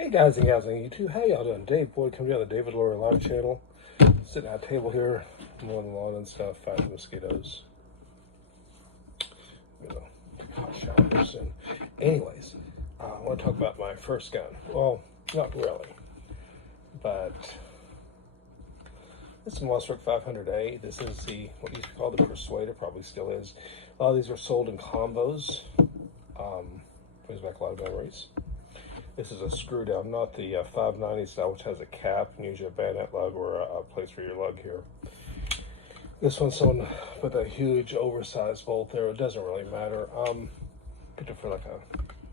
Hey guys and gals on YouTube, how y'all doing? Dave Boyd coming down the David-Laurie-Life channel. Sitting at a table here, mowing the lawn and stuff, fighting mosquitoes. I'm gonna take a hot shower here soon. Anyways, I want to talk about my first gun. Well, not really, but this is a Mossberg 500A. This is what used to be called the Persuader, probably still is. A lot of these were sold in combos. Brings back a lot of memories. This is a screw down, not the 590 style, which has a cap and usually a bayonet lug or a place for your lug here. This one's someone with a huge oversized bolt there. It doesn't really matter. Picked it for like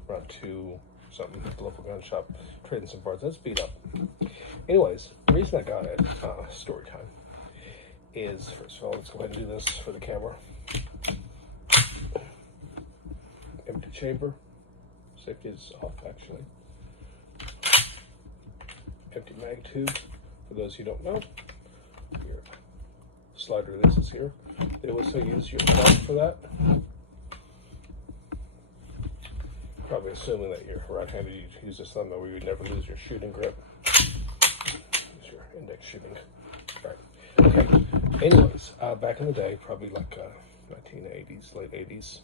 around $2 something at the local gun shop, trading some parts. It's beat up. Anyways, the reason I got it, story time, is first of all, let's go ahead and do this for the camera. Empty chamber. Safety is off actually. Empty mag tube. For those who don't know, your slider this is here. They also use your thumb for that. Probably assuming that you're right-handed, you use this thumb, or you would never lose your shooting grip. Use your index shooting. Right. Okay. Anyways, back in the day, probably like 1980s, late 80s.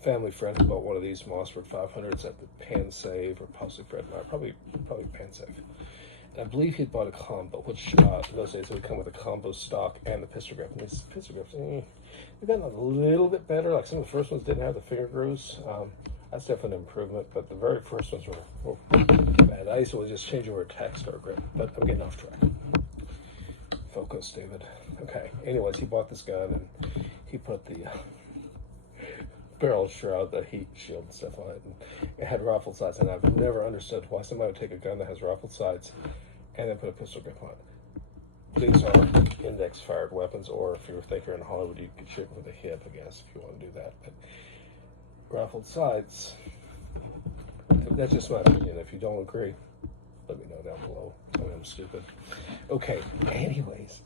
Family friend who bought one of these Mossberg 500s at the Pan Save, or possibly Fred and I, probably Pan Save. And I believe he'd bought a combo, which in those days it would come with a combo stock and the pistol grip. And these pistol grips, they've gotten a little bit better. Like some of the first ones didn't have the finger grooves. That's definitely an improvement, but the very first ones were bad. I used to just change over a Tackstar grip, but I'm getting off track. Focus, David. Okay. Anyways, he bought this gun and he put the barrel shroud, the heat shield and stuff on it, and it had rifled sights, and I've never understood why somebody would take a gun that has rifled sights and then put a pistol grip on it. These are index fired weapons, or if you think you're in Hollywood, you could shoot with a hip, I guess, if you want to do that. But rifled sights, that's just my opinion. If you don't agree, let me know down below. Tell me I'm stupid. Okay, anyways,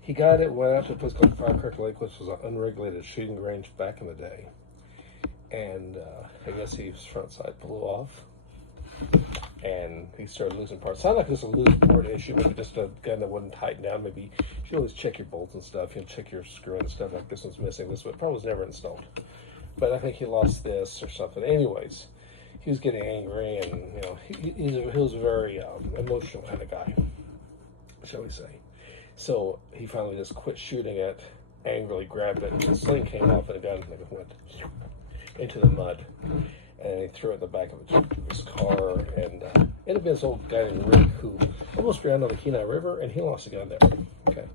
he got it, went out to a place called Firecracker Lake, which was an unregulated shooting range back in the day. And I guess his front sight blew off. And he started losing parts. Sounded like it was a lose part issue, maybe just a gun that wouldn't tighten down. Maybe you should always check your bolts and stuff. You'll check your screw and stuff, like this one's missing. This one probably was never installed. But I think he lost this or something. Anyways, he was getting angry, and he was a very emotional kind of guy, shall we say. So he finally just quit shooting it, angrily grabbed it, and the sling came off, and the gun went into the mud. And he threw it in the back of his car, and it had been this old guy named Rick who almost ran on the Kenai River, and he lost a gun there. Okay,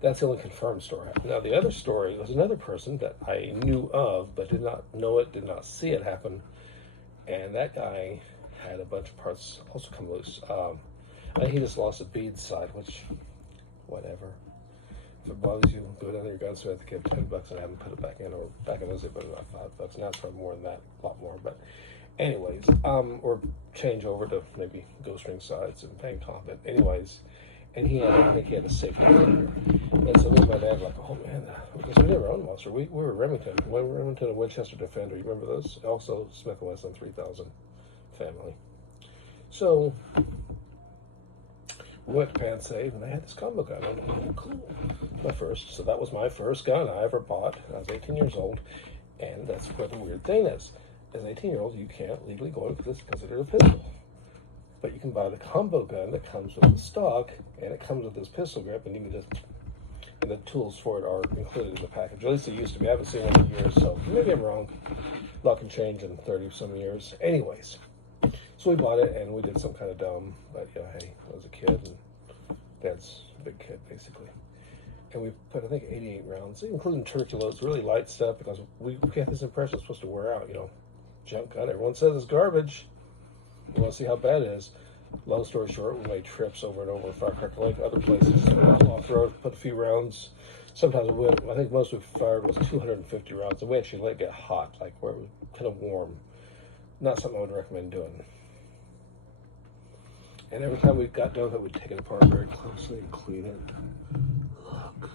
that's the only confirmed story. Now the other story was another person that I knew of, but did not know it, did not see it happen, and that guy had a bunch of parts also come loose. I think he just lost a bead side, which, whatever. If it bothers you, go down to your gunsmith, give $10 and have him put it back in, or back in those days, but about $5. Now it's probably more than that, a lot more. But anyways, or change over to maybe ghost ring sides and bang comp it. Anyways, and I think he had a safety failure. And so me and my dad were like, oh man, because we never owned Monster. We were Remington. We were Remington and Winchester Defender. You remember those? Also Smith & Wesson 3000 family. So we went to Pan Save, and they had this combo gun. I'm like, oh, cool. My first. So that was my first gun I ever bought. I was 18 years old, and that's where the weird thing is. As an 18-year-old, you can't legally go in because it's considered a pistol. But you can buy the combo gun that comes with the stock, and it comes with this pistol grip, and you can just, and the tools for it are included in the package. At least it used to be. I haven't seen one in years, so maybe I'm wrong. Luck and change in 30-some years. Anyways. So we bought it, and we did some kind of dumb, but yeah, hey, I was a kid, and Dad's a big kid, basically. And we put, I think, 88 rounds, including turkey loads, really light stuff, because we had this impression it's supposed to wear out, junk gun. Everyone says it's garbage. You want to see how bad it is. Long story short, we made trips over and over, Firecracker Lake, other places, off the road, put a few rounds. Sometimes I think most we fired was 250 rounds, and we actually let it get hot, like where it was kind of warm. Not something I would recommend doing. And every time we got done with it, we'd take it apart very closely and clean it. Look,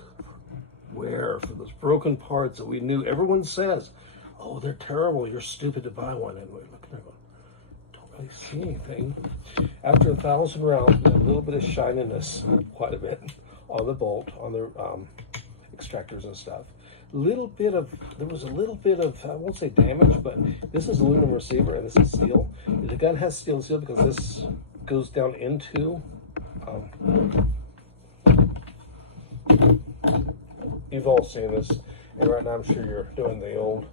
where for those broken parts that we knew, everyone says, oh, they're terrible, you're stupid to buy one. And we look at it going, don't really see anything. After 1,000 rounds, we have a little bit of shininess, quite a bit, on the bolt, on the extractors and stuff. There was a little bit of, I won't say damage, but this is aluminum receiver and this is steel. The gun has steel because this goes down into, you've all seen this, and right now I'm sure you're doing the old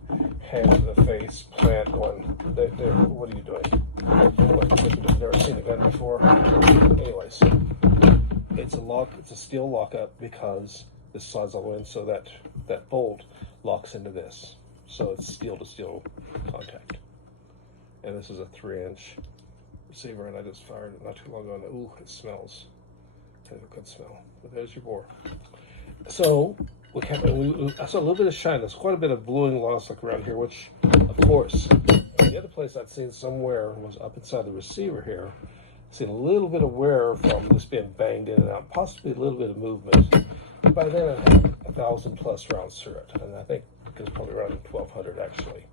hand to the face plant going, what are you doing? You've never seen a gun before? Anyways, it's a steel lockup because this slides all the way in, so that bolt locks into this. So it's steel to steel contact. And this is a 3-inch receiver, and I just fired it not too long ago, and ooh, it smells. It has a good smell. But there's your bore. So I saw a little bit of shine. There's quite a bit of bluing loss like around here, which, of course, the other place I'd seen somewhere was up inside the receiver here. Seen a little bit of wear from this being banged in and out, possibly a little bit of movement. And by then I had 1,000 plus rounds through it, and I think it was probably around 1,200 actually.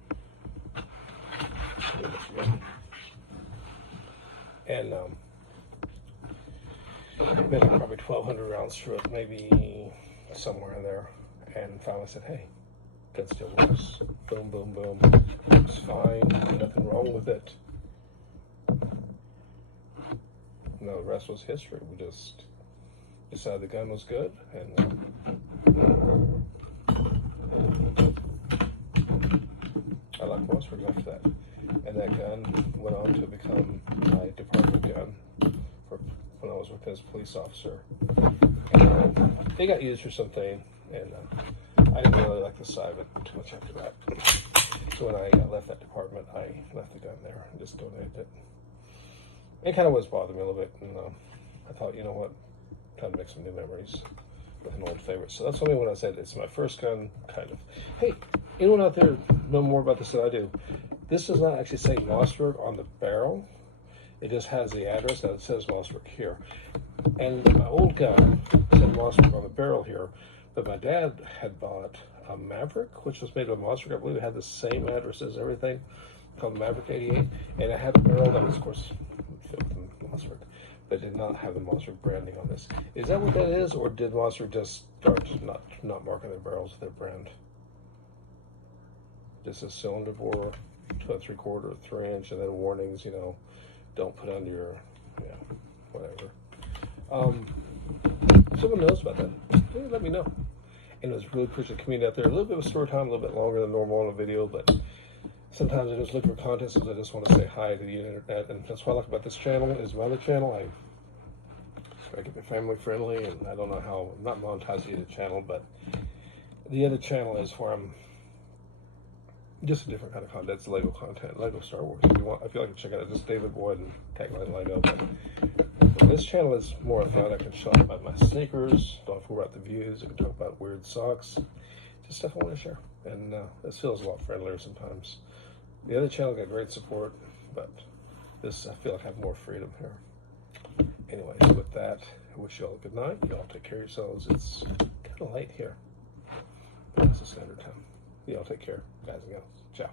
And maybe probably 1,200 rounds through it, maybe somewhere in there. And finally said, hey, gun still works. Boom, boom, boom. It's fine. Nothing wrong with it. No, the rest was history. We just decided the gun was good, and I like Mossberg after that. And that gun went on to become my department gun for when I was working as a police officer. And they got used for something, and I didn't really like the side of it too much after that. So when I left that department, I left the gun there and just donated it. It kind of was bothering me a little bit, and I thought, you know what, time to make some new memories with an old favorite. So that's only when I said it's my first gun, kind of. Hey, anyone out there know more about this than I do? This does not actually say Mossberg on the barrel. It just has the address that it says Mossberg here. And my old gun said Mossberg on the barrel here, but my dad had bought a Maverick, which was made of Mossberg. I believe it had the same address as everything, called the Maverick 88, and it had a barrel that was, of course, filled with Mossberg, but did not have the Mossberg branding on this. Is that what that is, or did Mossberg just start not marking their barrels with their brand? Just a cylinder bore, 2 3/4, 3-inch, and then warnings, you know, don't put under your, whatever. If someone knows about that, please let me know. And it was really appreciative the community out there. A little bit of story time, a little bit longer than normal on a video, but sometimes I just look for content, so I just want to say hi to the internet, and that's what I like about this channel. Is my other channel, I try to keep it family friendly, and I don't know how, I'm not monetizing the channel, but the other channel is where I'm just a different kind of content. It's Lego content, Lego Star Wars. If you want, I feel like you check it out. Just David Boyd and Tagline Lego. But this channel is more fun. I can talk about my sneakers, don't have to worry about the views. I can talk about weird socks, just stuff I want to share. And this feels a lot friendlier sometimes. The other channel got great support, but this, I feel like I have more freedom here. Anyways, with that, I wish you all a good night. You all take care of yourselves. It's kind of late here, but it's the standard time. You all take care, guys and gals. Ciao.